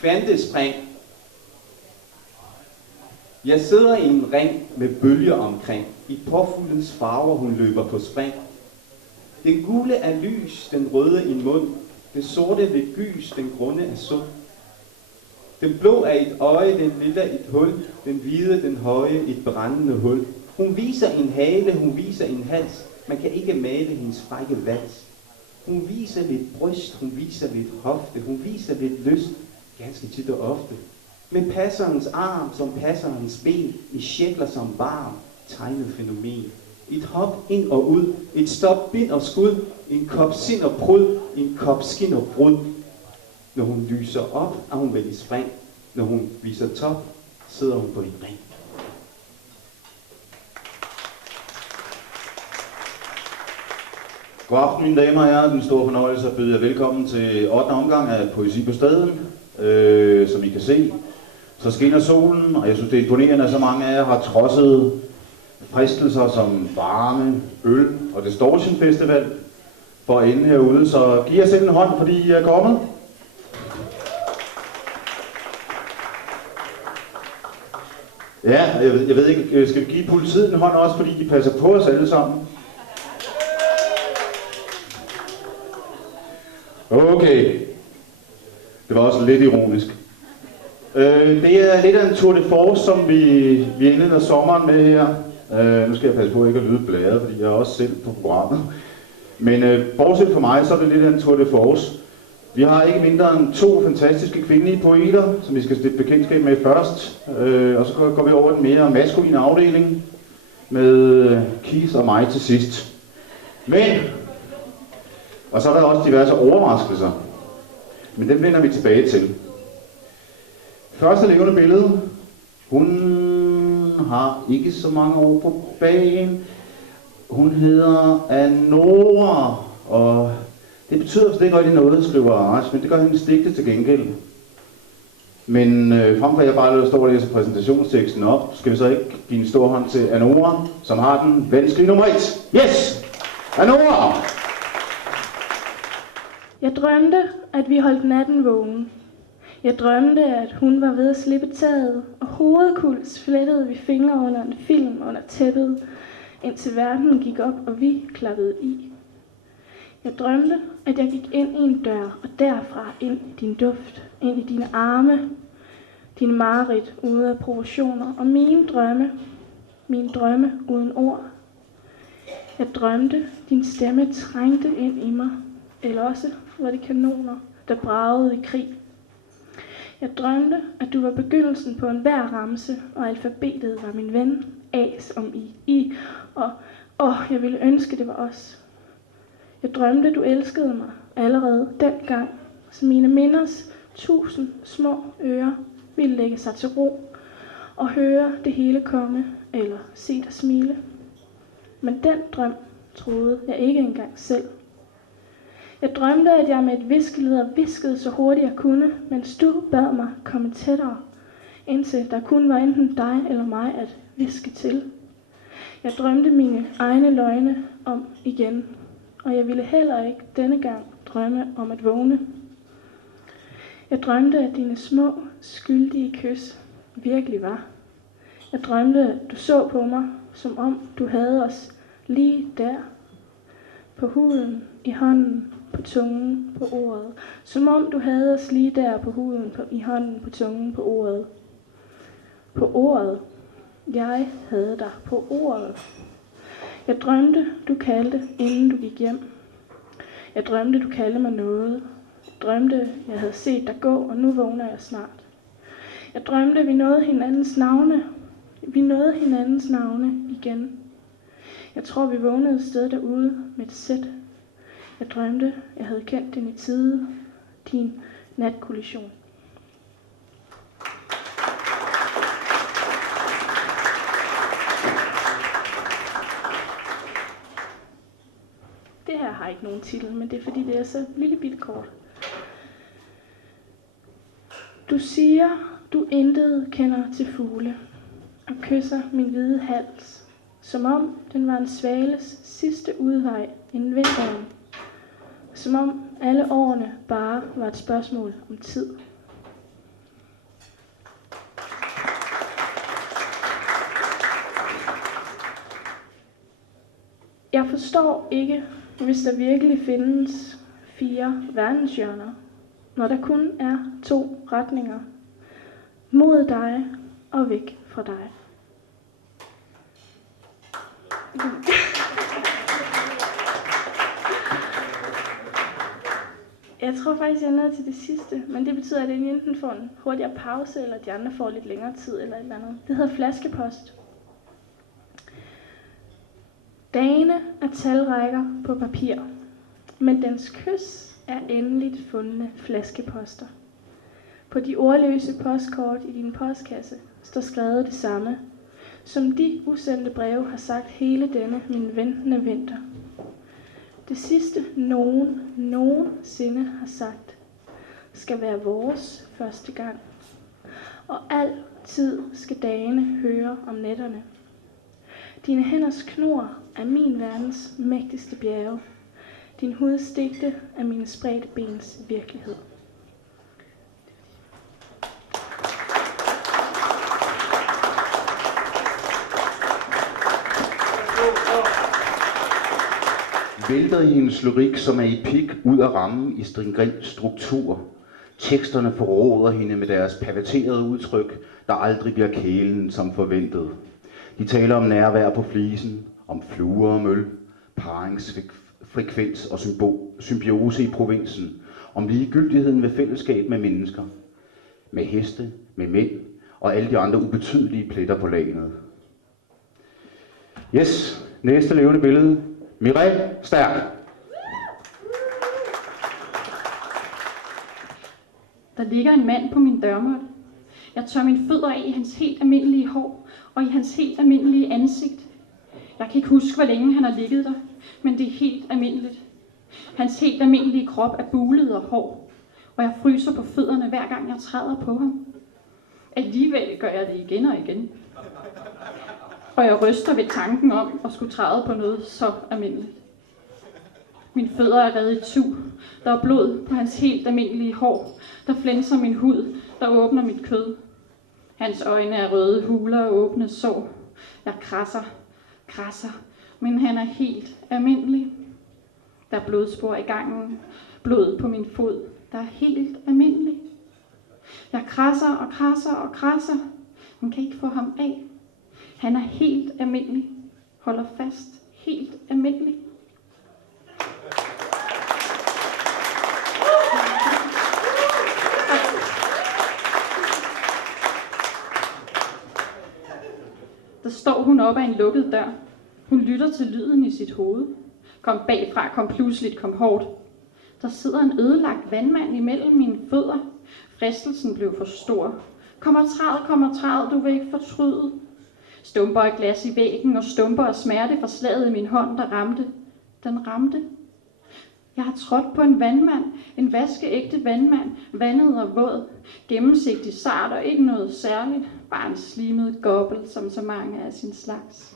Kvantespring. Jeg sidder i en ring med bølger omkring. I påfuglens farver hun løber på spring. Den gule er lys, den røde i mund. Det sorte ved gys, den grunde er sund. Den blå er et øje, den lilla et hul. Den hvide, den høje, et brændende hul. Hun viser en hale, hun viser en hals. Man kan ikke male hendes frække vals. Hun viser lidt bryst, hun viser lidt hofte. Hun viser lidt lyst, ganske tit og ofte. Med passerens arm som passerens ben, i sjækler som barm, tegnet fænomen. Et hop ind og ud, et stop, bind og skud, en kop sind og brud, en kop skin og brud. Når hun lyser op, er hun vel i spring. Når hun viser top, sidder hun på en ring. God aften, mine damer og herrer. Den store fornøjelse at byde jer velkommen til 8. omgang af Poesi På Staden. Som I kan se, så skinner solen, og jeg synes, det er imponerende, at så mange af jer har trodset fristelser som varme, øl og Distortion Festival for at ende herude. Så giv jer selv en hånd, fordi I er kommet. Ja, jeg ved ikke, skal vi give politiet en hånd også, fordi de passer på os alle sammen? Okay. Det var også lidt ironisk. Det er lidt af en tour de force, som vi indleder sommeren med her. Nu skal jeg passe på ikke at lyde bladet, fordi jeg er også selv på programmet. Men bortset fra mig, så er det lidt af en tour de force. Vi har ikke mindre end 2 fantastiske kvindelige poeter, som vi skal stifte bekendtskab med først. Og så går vi over den mere maskuline afdeling med Kis og mig til sidst. Og så er der også diverse overraskelser. Men dem vender vi tilbage til. Første levende billede. Hun har ikke så mange år på bagen. Hun hedder Anora, og det betyder det ikke rigtig noget, skriver Ars, men det gør hendes digte til gengæld. Men frem for at jeg bare står og læser præsentationsteksten op, skal vi så ikke give en stor hånd til Anora, som har den vanskelige nummer 1. Yes! Anora! Jeg drømte, at vi holdt natten vågen. Jeg drømte, at hun var ved at slippe taget, og hovedkuls flettede vi fingre under en film under tæppet, indtil verden gik op, og vi klappede i. Jeg drømte, at jeg gik ind i en dør, og derfra ind i din duft, ind i dine arme, dine mareridt ude af proportioner, og mine drømme uden ord. Jeg drømte, din stemme trængte ind i mig, eller også var det kanoner, der bragede i krig. Jeg drømte, at du var begyndelsen på enhver ramse, og alfabetet var min ven, A som I, og jeg ville ønske, det var os. Jeg drømte, du elskede mig allerede dengang, så mine minders 1000 små ører ville lægge sig til ro og høre det hele komme, eller se dig smile. Men den drøm troede jeg ikke engang selv. Jeg drømte, at jeg med et viskeleder viskede så hurtigt jeg kunne, mens du bad mig komme tættere, indtil der kun var enten dig eller mig at viske til. Jeg drømte mine egne løgne om igen, og jeg ville heller ikke denne gang drømme om at vågne. Jeg drømte, at dine små, skyldige kys virkelig var. Jeg drømte, at du så på mig, som om du havde os lige der, på huden, i hånden, på tungen, på ordet. Som om du havde os lige der på huden, i hånden, på tungen, på ordet. På ordet. Jeg havde dig på ordet. Jeg drømte, du kaldte, inden du gik hjem. Jeg drømte, du kaldte mig noget. Jeg drømte, jeg havde set dig gå, og nu vågner jeg snart. Jeg drømte, vi nåede hinandens navne. Vi nåede hinandens navne igen. Jeg tror, vi vågnede et sted derude med et sæt. Jeg drømte, jeg havde kendt den i tide. Din natkollision. Det her har ikke nogen titel, men det er fordi, det er så lille bitte kort. Du siger, du intet kender til fugle, og kysser min hvide hals, som om den var en svales sidste udvej inden vinteren. Som om alle årene bare var et spørgsmål om tid. Jeg forstår ikke, hvis der virkelig findes 4 verdenshjørner, når der kun er 2 retninger. Mod dig og væk fra dig. Jeg tror faktisk, jeg er nået til det sidste, men det betyder, at jeg enten får en hurtigere pause, eller de andre får lidt længere tid eller et eller andet. Det hedder flaskepost. Dagene er talrækker på papir, men dens kys er endeligt fundne flaskeposter. På de ordløse postkort i din postkasse står skrevet det samme, som de usendte breve har sagt hele denne min ventende vinter. Det sidste nogen nogensinde har sagt, skal være vores første gang. Og altid skal dagene høre om nætterne. Dine hænders knor er min verdens mægtigste bjerge. Din huds digte er mine spredte bens virkelighed. Vælter i hendes lyrik, som er i pik ud af rammen i stringent struktur. Teksterne forråder hende med deres perverterede udtryk, der aldrig bliver kælen som forventet. De taler om nærvær på flisen, om fluer og møl, paringsfrekvens og symbiose i provinsen, om ligegyldigheden ved fællesskab med mennesker, med heste, med mænd og alle de andre ubetydelige pletter på lagenet. Yes, næste levende billede. Mireille Stærk. Der ligger en mand på min dørmål. Jeg tør mine fødder af i hans helt almindelige hår og i hans helt almindelige ansigt. Jeg kan ikke huske, hvor længe han har ligget der, men det er helt almindeligt. Hans helt almindelige krop er bulet og hård, og jeg fryser på fødderne, hver gang jeg træder på ham. Alligevel gør jeg det igen og igen. Og jeg ryster ved tanken om at skulle træde på noget så almindeligt. Mine fødder er revet i tu. Der er blod på hans helt almindelige hår, der flænser min hud, der åbner mit kød. Hans øjne er røde huler og åbne sår. Jeg krasser, men han er helt almindelig. Der er blodspor i gangen, blod på min fod, der er helt almindelig. Jeg krasser, men kan ikke få ham af. Han er helt almindelig, holder fast, helt almindelig. Der står hun op ad en lukket dør. Hun lytter til lyden i sit hoved. Kom bagfra, kom pludseligt, kom hårdt. Der sidder en ødelagt vandmand imellem mine fødder. Fristelsen blev for stor. Kom og træd, du vil ikke fortryde. Stumper af glas i væggen og stumper af smerte fra slaget i min hånd, der ramte. Den ramte. Jeg har trådt på en vandmand, en vaskeægte vandmand, vandet og våd, gennemsigtig sart og ikke noget særligt, bare en slimet gobbel som så mange af sin slags.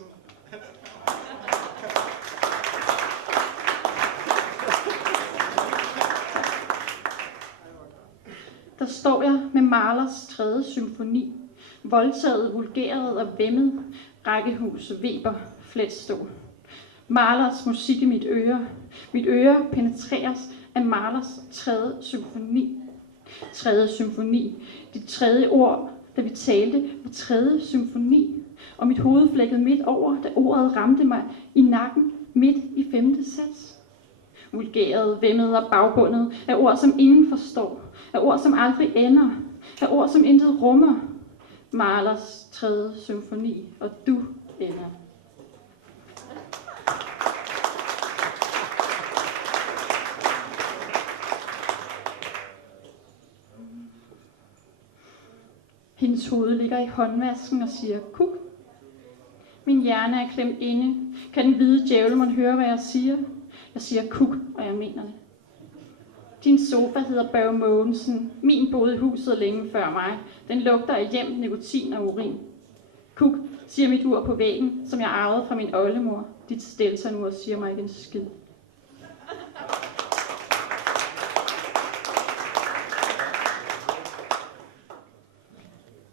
Der står jeg med Mahlers 3. symfoni, voldtaget, vulgeret og væmmet, rækkehus, Weber, fletstol. Mahlers musik i mit øre. Mit øre penetreres af Mahlers 3. symfoni. 3. symfoni. Det 3. ord, da vi talte, var 3. symfoni. Og mit hoved flækkede midt over, da ordet ramte mig i nakken midt i 5. sats. Vulgeret, væmmet og bagbundet af ord, som ingen forstår. Af ord, som aldrig ender. Af ord, som intet rummer. Mahlers 3. symfoni, og du ender. Hendes hoved ligger i håndvasken og siger kuk. Min hjerne er klemt inde. Kan den hvide djævel mon høre, hvad jeg siger? Jeg siger kuk, og jeg mener det. Din sofa hedder Børge Mogensen. Min boede i huset længe før mig. Den lugter af hjem, nikotin og urin. Kuk, siger mit ur på væggen, som jeg arvede fra min oldemor. Dit steltonur siger mig ikke en skid.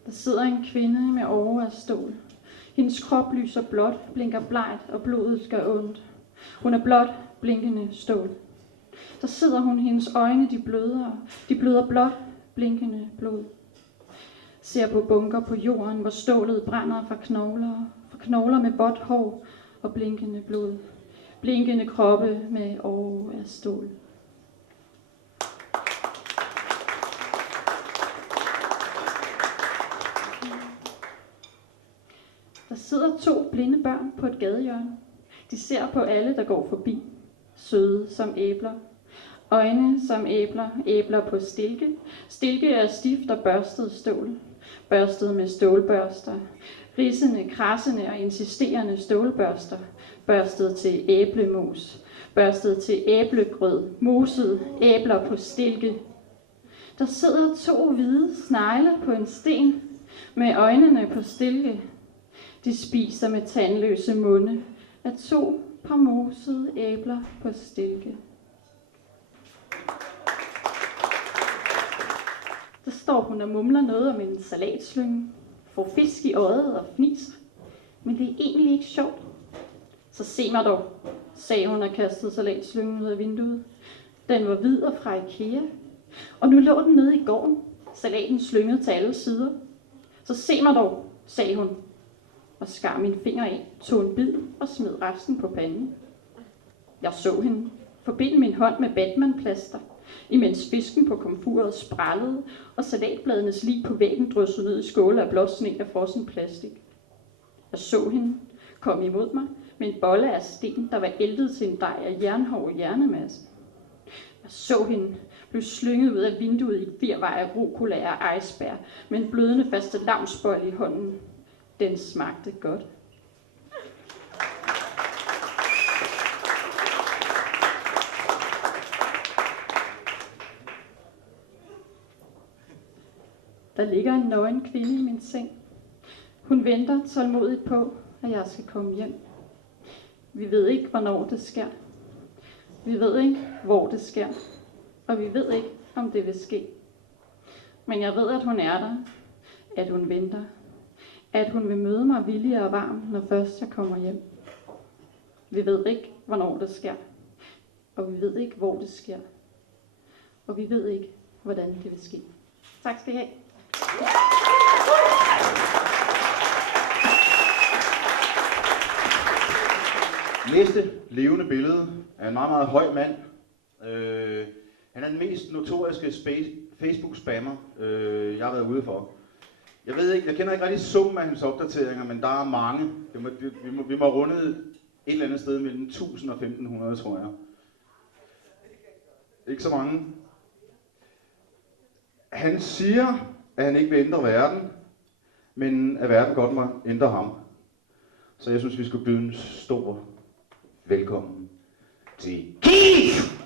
Der sidder en kvinde med åre af stål. Hendes krop lyser blåt, blinker blegt, og blodet gør ondt. Hun er blot blinkende stål. Der sidder hun, hendes øjne de bløder blot blinkende blod. Ser på bunker på jorden, hvor stålet brænder fra knogler med vådt hår og blinkende blod. Blinkende kroppe med år af stål. Der sidder 2 blinde børn på et gadehjørne. De ser på alle, der går forbi. Søde som æbler. Øjne som æbler, æbler på stilke. Stilke er stift og børstet stål. Børstet med stålbørster. Ridsende, krassende og insisterende stålbørster. Børstet til æblemos. Børstet til æblegrød. Moset æbler på stilke. Der sidder 2 hvide snegle på en sten. Med øjnene på stilke. De spiser med tandløse munde af 2 par mosede æbler på stilke. Der står hun og mumler noget om en salatslynge, får fisk i øjet og fniser. Men det er egentlig ikke sjovt. Så se mig dog, sagde hun og kastede salatslyngen ud af vinduet. Den var hvid og fra IKEA, og nu lå den nede i gården, salaten slynget til alle sider. Så se mig dog, sagde hun, og skar min finger af, tog en bid og smed resten på panden. Jeg så hende, forbinde min hånd med Batman-plaster, imens fisken på komfuret sprællede, og salatbladenes lig på væggen dryssede ned i skåle af blåt sne af frossen plastik. Jeg så hende, kom imod mig, med en bolle af sten, der var æltet til en dej af jernhård hjernemasse. Jeg så hende, blev slynget ud af vinduet i et virvar af rucola og iceberg, med en blødende fastelavnsbold i hånden. Den smagte godt. Der ligger en nøgen kvinde i min seng. Hun venter tålmodigt på, at jeg skal komme hjem. Vi ved ikke, hvornår det sker. Vi ved ikke, hvor det sker. Og vi ved ikke, om det vil ske. Men jeg ved, at hun er der. At hun venter. At hun vil møde mig villig og varm, når først jeg kommer hjem. Vi ved ikke, hvornår det sker. Og vi ved ikke, hvor det sker. Og vi ved ikke, hvordan det vil ske. Tak skal I have. Næste levende billede er en meget, meget høj mand. Han er den mest notoriske Facebook-spammer, jeg har været ude for. Jeg ved ikke, jeg kender ikke rigtig summen af hans opdateringer, men der er mange. Vi må runde et eller andet sted mellem 1000 og 1500, tror jeg. Ikke så mange. Han siger, at han ikke vil ændre verden, men at verden godt må ændre ham. Så jeg synes, vi skulle byde en stor velkommen til Keith!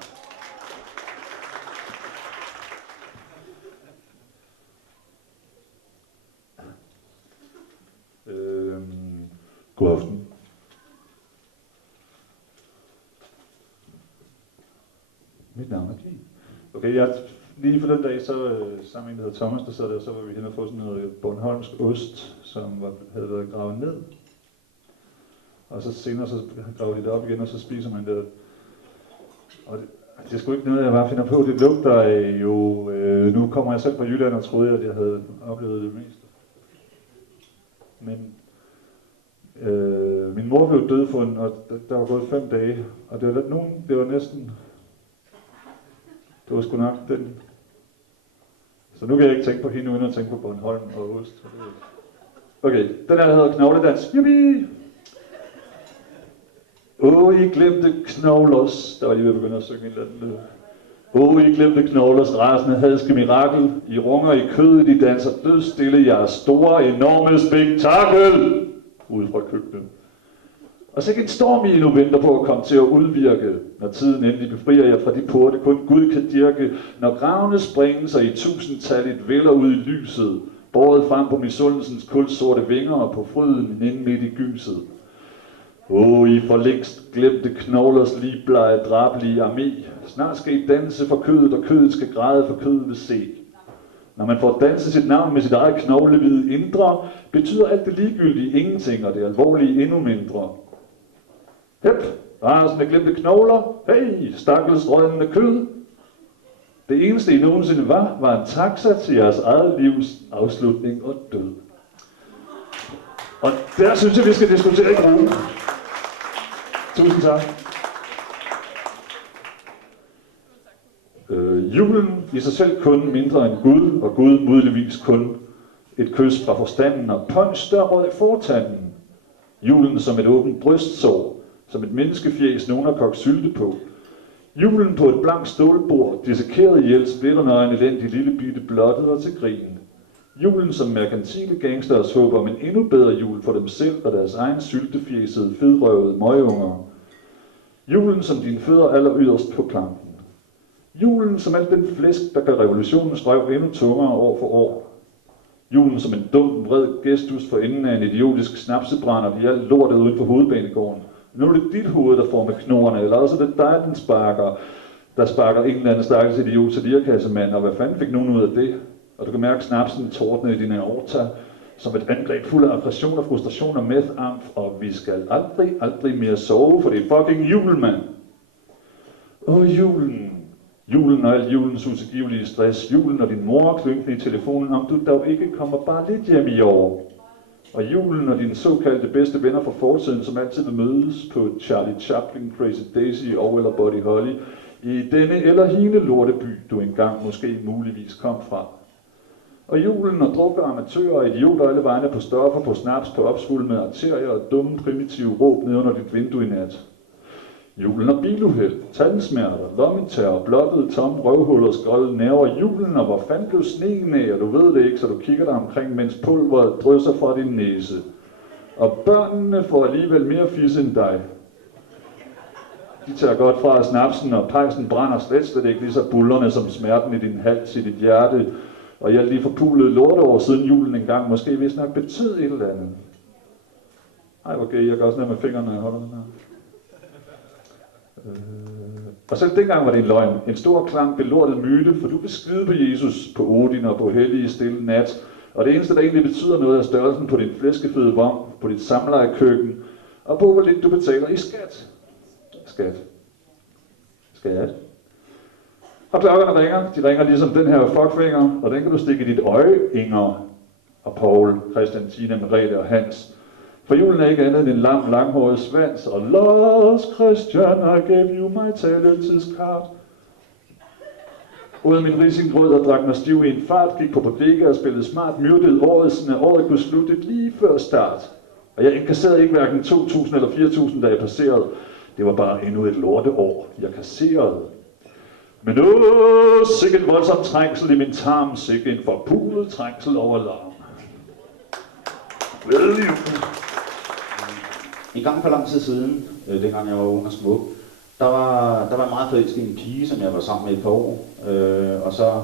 God aften. Mit navn er Keith. Okay, lige for den dag, så sammen med en, der hedder Thomas, der sad der, så var vi hen og få sådan noget bornholmsk ost, som havde været gravet ned. Og så senere så graver de det op igen, og så spiser man det. Og det er sgu ikke noget, jeg bare finder på. Det lugter af jo... nu kommer jeg selv fra Jylland og troede, at jeg havde oplevet det meste. Men min mor blev dødfundet, og der var gået 5 dage. Og det var næsten... Det var sgu nok den... Så nu kan jeg ikke tænke på hende, uden at tænke på Bornholm og ost. Okay, den her hedder Knogledans. Jubi! I glemte knoglers. Der var lige ved at begynde at synge en eller anden. I glemte knoglers rasende hadske mirakel. I runger i kødet, I danser dødstille jeres store, enorme spektakel. Ude fra køkkenet. Og så en storm I nu venter på at komme til at udvirke, når tiden endelig befrier jer fra de porte, kun Gud kan dirke, når gravene sprænges og i tusindtalligt vælder ud i lyset, båret frem på misundelsens kulsorte vinger og på fryden inde midt i gyset. I for længst glemte knoglers ligbleje drabelige armé. Snart skal I danse for kødet, og kødet skal græde for kødet vil se. Når man får danset sit navn med sit eget knoglehvide indre, betyder alt det ligegyldige ingenting, og det alvorlige endnu mindre. Hep, rasende glemte knogler. Hey, stakkels rådnende kød. Det eneste I nogensinde var en taxa til jeres eget livs afslutning og død. Og der synes jeg, vi skal diskutere i gruppen. Tusind tak. Julen i sig selv kun mindre end Gud, og Gud muligvis kun et kys fra forstanden og punch, der rød i fortanden. Julen som et åbent brystsår, som et menneskefjæs, nogen har kogt sylte på. Julen på et blankt stålbord, dissekeret ihjel, splitterne en elendig lille bitte blottet og til grin. Julen som merkantile gangsters håber om en endnu bedre jul for dem selv og deres egen syltefjæsede, fedrøvede møgunger. Julen som dine fødder aller yderst på planken. Julen som alt den flæsk, der gør revolutionens røv endnu tungere år for år. Julen som en dum, vred gestus for enden af en idiotisk snapsebrænder, de alt lortet uden for hovedbanegården. Nu er det dit hoved, der får med knorrene, eller også er det dig, der sparker en eller anden stakkels idiot til lirakassemand, og hvad fanden fik nogen ud af det? Og du kan mærke snapsen tordne i dine aorta, som et angreb fuld af aggression og frustration og meth-amf, og vi skal aldrig mere sove, for det er fucking jul, mand. Julen. Julen og al julens utilgivelige stress. Julen og din mor klynkende i telefonen, om du dog ikke kommer bare lidt hjem i år. Og julen og dine såkaldte bedste venner fra fortiden, som altid vil mødes på Charlie Chaplin, Crazy Daisy og eller Buddy Holly, i denne eller hine lorteby, du engang måske muligvis kom fra. Og julen og drukne amatører og idioter alle vegne på stoffer, på snaps, på opsvulmede arterier og dumme primitive råb ned under dit vindue i nat. Julen og biluheld, tandsmerter, lommetær, blottede tomme røvhuller, skrolde nerver. Julen og hvor fanden blev sneen af, og du ved det ikke, så du kigger dig omkring, mens pulveret drysser fra din næse. Og børnene får alligevel mere fisse end dig. De tager godt fra snapsen, og pejsen brænder slet ikke lige så bullerne som smerten i din hals, i dit hjerte. Og jeg lige forpulede lorteår siden julen engang, måske vist nok betød et eller andet. Ej, hvor gay, jeg gør også ned med fingrene, når jeg holder den her. Og selv dengang var det en løgn. En stor klam belortet myte, for du vil skide på Jesus, på Odin og på hellige stille nat. Og det eneste, der egentlig betyder noget, er størrelsen på din flæskefede vogn, på dit samlejekøkken, og på hvor lidt du betaler i skat. Skat. Og klokkerne ringer. De ringer ligesom den her fuckfinger, og den kan du stikke i dit øje, Inger og Paul, Christian, Tina, Merete og Hans. For julen er ikke andet end en langhåret svans, og Lars Christian, I gave you my taletidskart. Ud af min risengrød og drak mig stiv i en fart, gik på bodega og spillede smart, myrdede året, sådan at året kunne slutte lige før start. Og jeg inkasserede ikke hverken 2.000 eller 4.000, da jeg passerede. Det var bare endnu et lorteår, jeg kasserede. Men sikke en voldsom trængsel i min tarm, sikke en forpulet trængsel over larm. En gang for lang tid siden, dengang jeg var ung og smuk, der var jeg meget forelsket i en pige, som jeg var sammen med et par år. Og så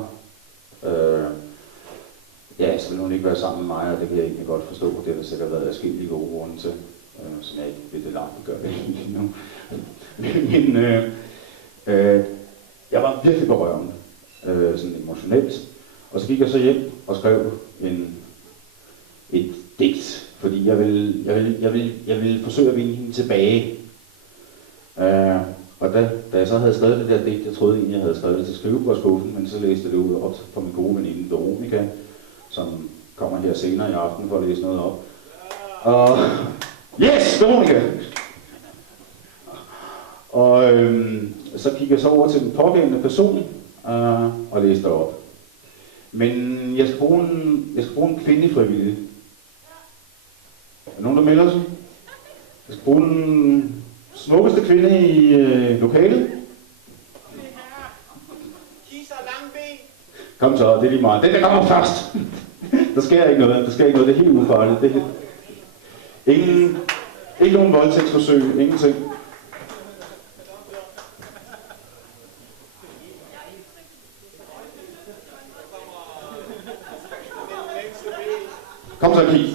så ville hun ikke være sammen med mig, og det kan jeg egentlig godt forstå. Det har der sikkert været adskillige gode grunde til, som jeg ikke vil det langt gøre det lige nu. Men jeg var virkelig berørende, sådan emotionelt. Og så gik jeg så hjem og skrev et digt, fordi jeg ville forsøge at vinde hende tilbage. Og da jeg så havde skrevet det der digt, jeg troede egentlig, jeg havde skrevet det til skrivebordsskuffen, men så læste jeg det ud op fra min gode veninde Veronica, som kommer her senere i aften for at læse noget op. Og yes, Veronica! Og så gik jeg så over til den pågældende person og læste op. Men jeg skal bruge en kvindelig frivillig. Er der nogen, der melder sig? Jeg skal bruge den smukkeste kvinde i lokalet. Kom så, det er lige meget. Den der kommer først. Der sker ikke noget. Det er helt ufarligt. Ikke nogen voldtægtsforsøg. Ingenting. Kom så, Keith.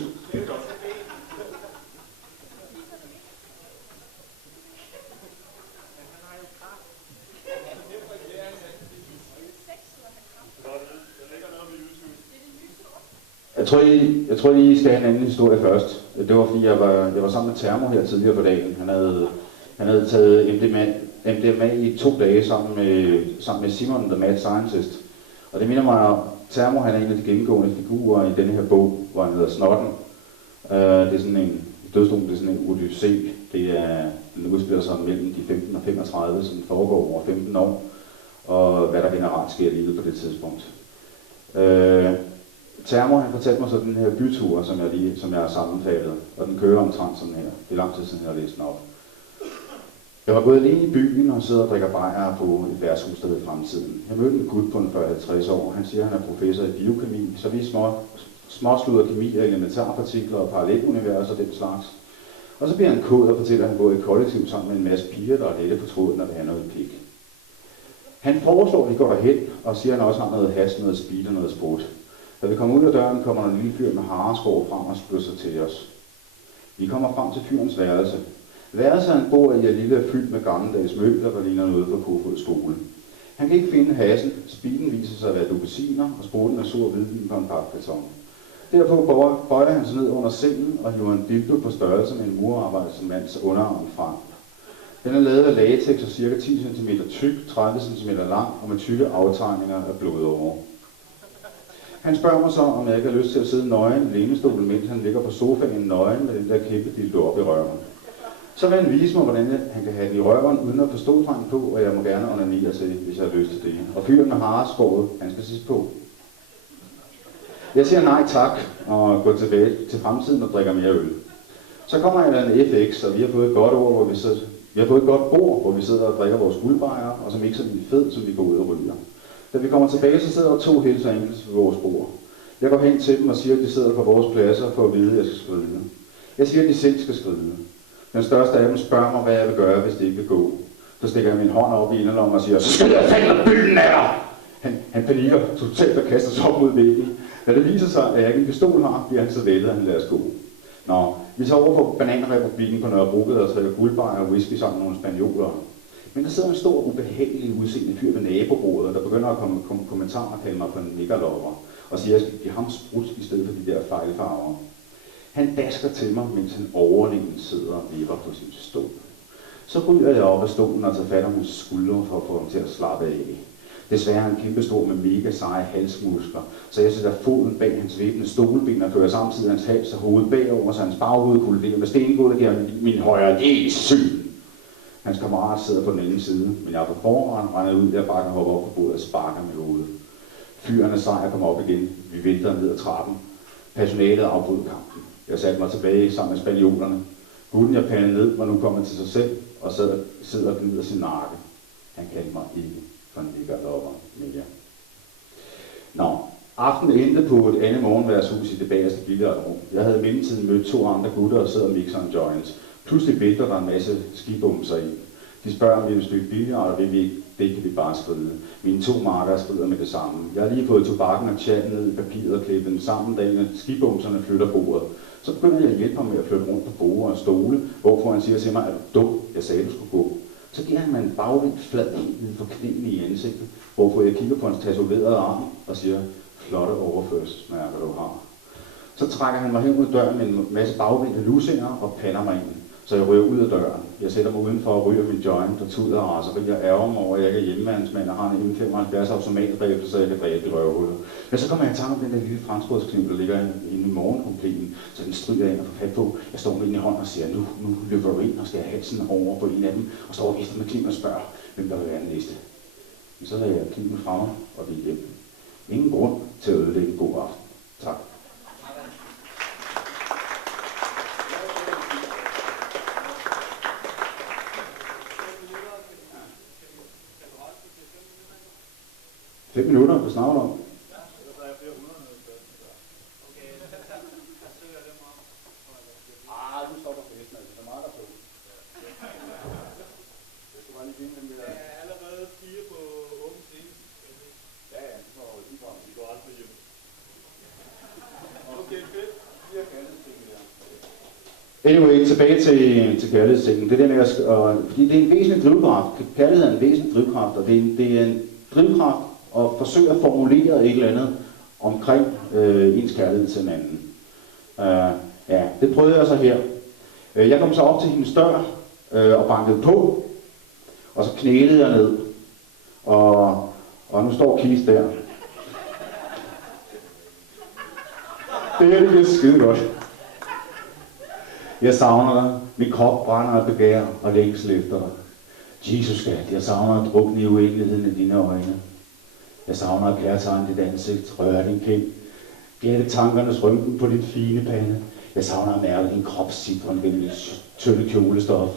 Jeg tror, I skal have en anden historie først. Det var fordi, jeg var sammen med Thermo her tidligere på dagen. Han havde Han havde taget MDMA i 2 dage sammen med Simon, the Mad Scientist. Og det minder mig om, Thermo, han er en af de gennemgående figurer i denne her bog, hvor han hedder Snotten. Det er sådan en dødsdom, det er sådan en odyssé. Den udspiller sig mellem de 15 og 35, som foregår over 15 år. Og hvad der generelt sker i livet på det tidspunkt. Thermo, han fortalte mig så den her bytur, som jeg har sammenfattet. Og den kører omtrent sådan her. Det er lang tid siden, jeg har læst den op. Jeg var gået alene i byen og sidder og drikker bajer på et værtshus, der hed Fremtiden. Jeg mødte en gut på en 40-50 år. Han siger, at han er professor i biokemi, så vi småsluder kemi af elementarpartikler og paralleluniverser og den slags. Og så bliver han kod og fortæller, at han bor i et kollektiv sammen med en masse piger, der er lette på tråden, når det handler noget pik. Han foreslår, at vi går derhen og siger, at han også har noget has, noget speed og noget sprut. Da vi kommer ud af døren, kommer der en lille fyr med hareskår frem og spytter til os. Vi kommer frem til fyrens værelse. Værelset han bor i er lille fyldt med gammeldags møbler, der ligner noget på Kofod skole. Han kan ikke finde hassen, speeden viser sig at være dupesiner, og spruten er sur hvidvin på en papkarton. Derpå bøjer han sig ned under sengen og hiver en dildo på størrelse med en murarbejdsmands underarm frem. Den er lavet af latex og ca. 10 cm tyk, 30 cm lang og med tykke aftegninger af blodårer. Han spørger mig så, om jeg ikke har lyst til at sidde nøgen i lænestolen, mens han ligger på sofaen nøgen med den der kæmpe dildo op i røven. Så vil han vise mig, hvordan han kan have den i røven uden at få ståltrang på, og jeg må gerne onanere til, hvis jeg har lyst til det. Og fyren med hareskåret, han skal sidde på. Jeg siger nej tak, og går tilbage til Fremtiden og drikker mere øl. Så kommer en FX, og vi har fået et godt ord, bord, hvor vi sidder og drikker vores guldbajer, og som ikke så lige fed, som vi går ud og ryger. Da vi kommer tilbage, så sidder der 2 Hells Angels ved vores bord. Jeg går hen til dem og siger, at de sidder på vores pladser for at vide, at jeg skal skride. Jeg siger, at de selv skal skride. Den største af dem spørger mig, hvad jeg vil gøre, hvis det ikke vil gå. Så stikker jeg min hånd op i inderlommen og siger, så skal jeg fandme byen af dig! Han panikker totalt og kaster sig op mod væggen. Da det viser sig, at jeg ikke en pistol har, bliver han så væltet, at han lader os gå. Nå, vi tager over på Bananrepublikken på Nørrebrogade og trækker guldbajer og whisky sammen med nogle spanioler. Men der sidder en stor, ubehagelig udseende fyr ved nabobordet, der begynder at komme kommentarer og kalde mig på en niggerlover, og siger, at jeg skal give ham sprut i stedet for de der fejlfarver. Han dasker til mig, mens han overlegen sidder og vipper på sin stol. Så ryger jeg op af stolen og tager fat om hans skuldre for at få ham til at slappe af. Desværre er han kæmpe stor med mega seje halsmuskler, så jeg sætter foden bag hans vippende stolben og fører samtidig hans hals og hovedet bagover, så hans baghoved kolliderer med stengulvet og giver min højre syn. Hans kammerat sidder på den anden side, men jeg er på forhånd regnet ud, at jeg bare kan hoppe op på bordet og sparker med hovedet. Fyren af sejr kommer op igen. Vi vælter ned ad trappen. Personalet afbrød kampen. Jeg satte mig tilbage sammen med spaniolerne. Gutten, jeg pandede ned, var nu kommet til sig selv og sidder og gnider sin nakke. Han kaldte mig ikke for en niggerlover mere. Nå, aftenen endte på et andet morgenværtshus i det bagerste billardrum. Jeg havde i mellemtiden mødt 2 andre gutter og sidder og mixer en joint. Pludselig vælter der en masse skibumser i. De spørger, om vi vil stykke billard, og det kan vi bare skride. Mine 2 marker skrider med det samme. Jeg har lige fået tobakken og chatten ned i papiret og klippet den sammen, da skibumserne flytter bordet. Så begynder jeg at hjælpe ham med at flytte rundt på borde og stole, hvorfor han siger til mig, at du dum, jeg sagde, du skulle gå. Så giver han mig en bagvendt flad ned for knæene i ansigtet, hvorfor jeg kigger på hans tatoverede arm og siger, flotte overførselsmærker du har. Så trækker han mig hen ud døren med en masse bagvendte lusinger og pander mig ind. Så jeg ryger ud af døren. Jeg sætter mig udenfor og ryger min joint og tuder og raseri. Jeg ærger mig over, at jeg ikke er hjemmemandsmand og har en M75 automatrifle, så jeg kan dræbe i røvhullet. Men så kommer jeg i tanke om den der lille franskbrødskniv, der ligger inde i morgenkompleten, så den stryger jeg ind og får fat på. Jeg står med den i hånden og siger, nu løber du ind og skal have halsen over på en af dem, og står og vifter med kniven og spørger, hvem der vil være den næste. Men så lader jeg kniven fra mig og gik hjem. Ingen grund til at ødelægge en god aften. Tak. Minutter, hvad snakker du om? Nu stopper festen, altså. Det er meget der på. Jeg skal bare lige finde dem der. Der er allerede 4 på åben scene. Ja, det var jo lige frem. Vi går aldrig hjem. Okay, fedt. Anyway, tilbage til kærlighedstingen. Det der med fordi det er en væsentlig drivkraft. Kærlighed er en væsentlig drivkraft, og det er en drivkraft og forsøge at formulere et eller andet omkring ens kærlighed til en anden. Ja, det prøvede jeg så her. Jeg kom så op til hendes dør, og bankede på. Og så knælede jeg ned. Og nu står Kis der. Det her, det bliver skide godt. Jeg savner dig. Min krop brænder af begær og længsel efter dig. Jesus skat, jeg savner at drukne i uendeligheden af dine øjne. Jeg savner at kærtegne dit ansigt, røre din kind, gætte tankernes rynken på dit fine pande. Jeg savner at mærke din krop sidren gennem dit tynde kjolestof.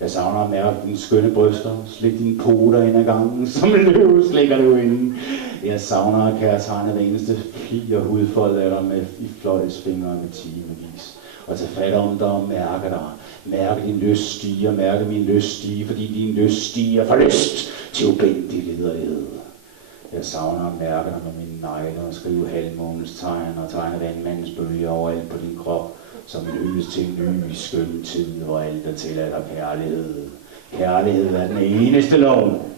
Jeg savner at mærke dine skønne bryster, slik dine poter ind ad gangen, som en løve slikker det jo inden. Jeg savner at kærtegne hver eneste pli og hudfold af dig med i fløjtsfingre med timevis. Og tage fat om dig og mærke dig. Mærke din lyst stige og mærke min lyst stige, fordi din lyst stiger for lyst til ubændig liderlighed. Jeg savner at mærke dig med mine negle og skrive halvmånens tegn og tegne vandmandens bølger overalt på din krop, som en hyldest til en ny skøn tid, hvor alt er tilladt af kærlighed. Kærlighed er den eneste lov.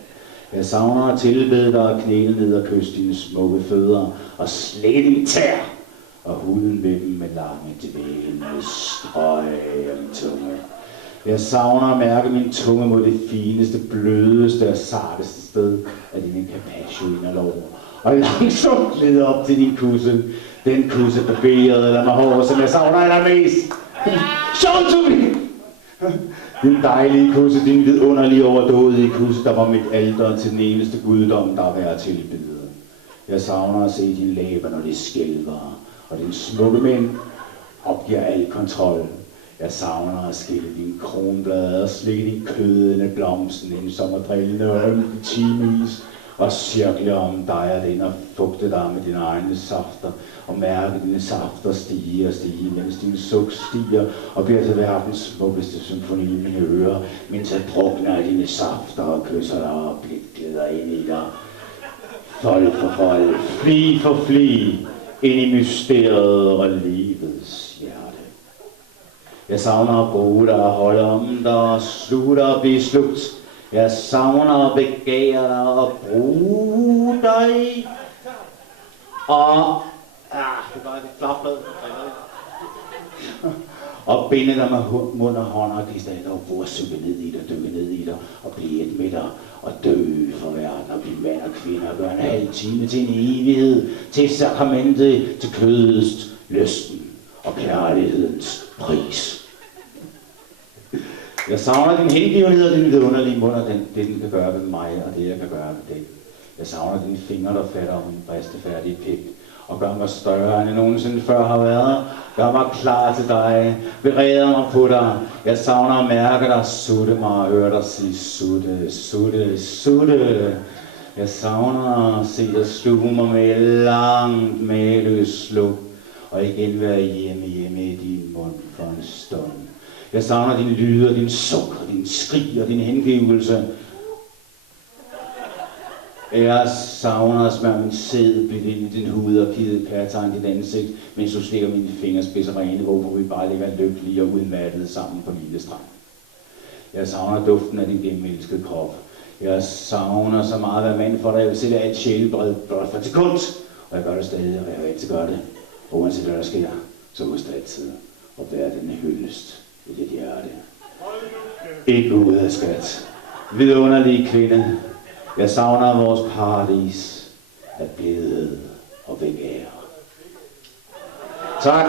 Jeg savner at tilbede dig og knæle ned og kysse dine smukke fødder og slikke din tær og huden ved dem med lange dvælende strøg af min tunge. Jeg savner at mærke min tunge mod det fineste, blødeste og sarteste sted af dine Carpaccio-inderlov. Og langsomt glider op til din kusse. Den kusse barberet eller med hår, som jeg savner allermest. Show to me! Din dejlige kusse, din vidunderlige overdådige kusse, der var mit alter til den eneste guddom, der er værd at tilbede. Jeg savner at se dine læber, når de skælver, og din smukke mænd opgiver al kontrol. Jeg savner at skille dine kronblade og slikke din kødende blomsten ind sommerdrillende og ømme timevis og cirkle om dig og den og fugte dig med dine egne safter og mærke dine safter stige og stige, mens din suk stiger og bliver til verdens smukkeste symfoni i mine ører, mens jeg drukner af dine safter og kysser dig og glider ind i dig. Fold for fold, fli for fli, ind i mysteriet og livets hjerte. Jeg savner at bruge dig og holde om dig og slutte og blive slugt. Jeg savner at begære dig og bruge dig. Og det var et flapblad. Og binde dig med mund og hånd og klistre dig og bruge at synke ned i dig, dykke ned i dig og blive et med dig og dø for verden og blive mand og kvinde og gøre en halv time til en evighed, til sakramentet, til kødets, lysten og kærlighedens pris. Jeg savner din hengivenhed og din vidunderlige mund og det den kan gøre ved mig og det jeg kan gøre ved dig. Jeg savner dine fingre, der fatter om min bristefærdige pik og gør mig større, end jeg nogensinde før har været. Gør mig klar til dig, bereder mig på dig. Jeg savner at mærke dig, sutte mig og høre dig sige sutte, sutte, sutte. Jeg savner at se dig sluge mig med et langt mageløst sluk og igen være hjemme i din mund for en stund. Jeg savner din lyde og din suk og din skrig og din hengivelse. Jeg savner at smøre min sæd blidt ind i din hud og kærtegn dit ansigt, mens du slikker mine fingerspidser fra ene hvor vi bare ligger lykkelige og udmattede sammen på lille strand. Jeg savner duften af din gennemelskede krop. Jeg savner så meget at være mand for dig. Jeg vil sætte af et sjælebred blot for et sekund, og jeg gør det stadig, og jeg vil altid gøre det. Og uanset hvad der sker, så husk det altid at være den hyldest i dit hjerte. Ikke ud af skat. Vidunderlige kvinde. Jeg savner vores paradis af billede og begær. Tak.